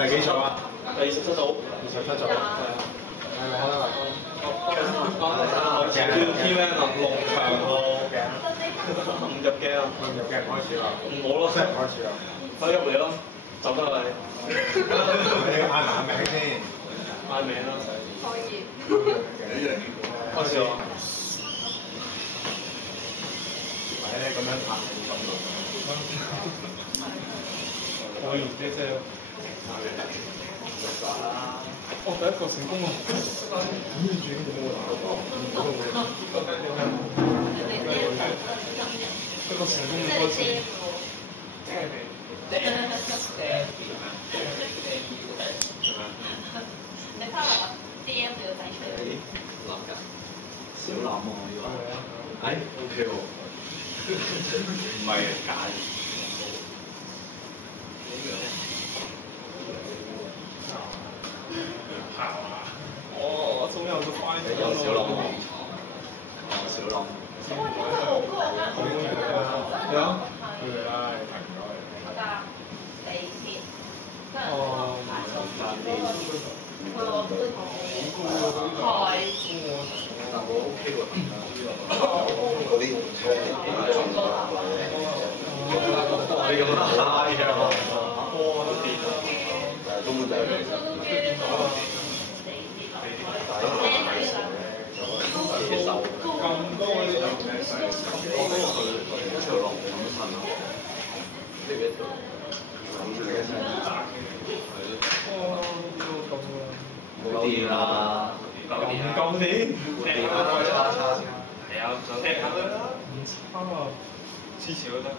第幾組啊？第27組。27組。係咪好啦？叫 T-Man 啊，龍翔號唔入鏡啊！唔入鏡開始啦。冇咯，即係開始啦。快入嚟咯，走得啦你。你嗌埋名先。嗌名啦。可以。開始啦。唔係咧，咁樣拍係好心可以，呢隻。哦，第一個成功啊！一個成功嘅開始。你翻嚟話 DM 要睇出嚟。小藍喎我以為。OK 喎。唔係假嘅。哦，仲有個快啲。有小藍喎。小藍。係啊。佢啦，停咗嚟。我搭地鐵，跟住哦。佢攞杯台。但我 OK 喎。嗰啲車你咁啊係啊！哇！都掂啊！但係根本就係接受咁多嗰啲一條龍咁襯啊！呢幾條諗住你嘅聲哇！邊度咁啊？冇電啦，唔夠電？電啦，叉先。係啊，想聽下啦。唔差啊，支持都得㗎。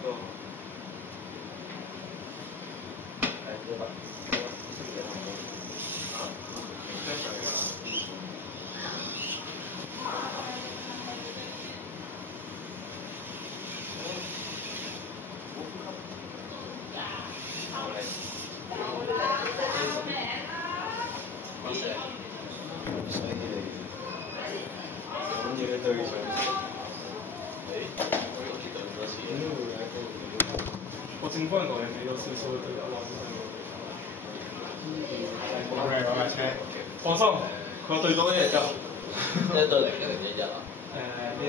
我正方人同你俾咗少少嘅對話。講咩講架車？放心，佢對多一日㗎。1對0定1啊？呢日。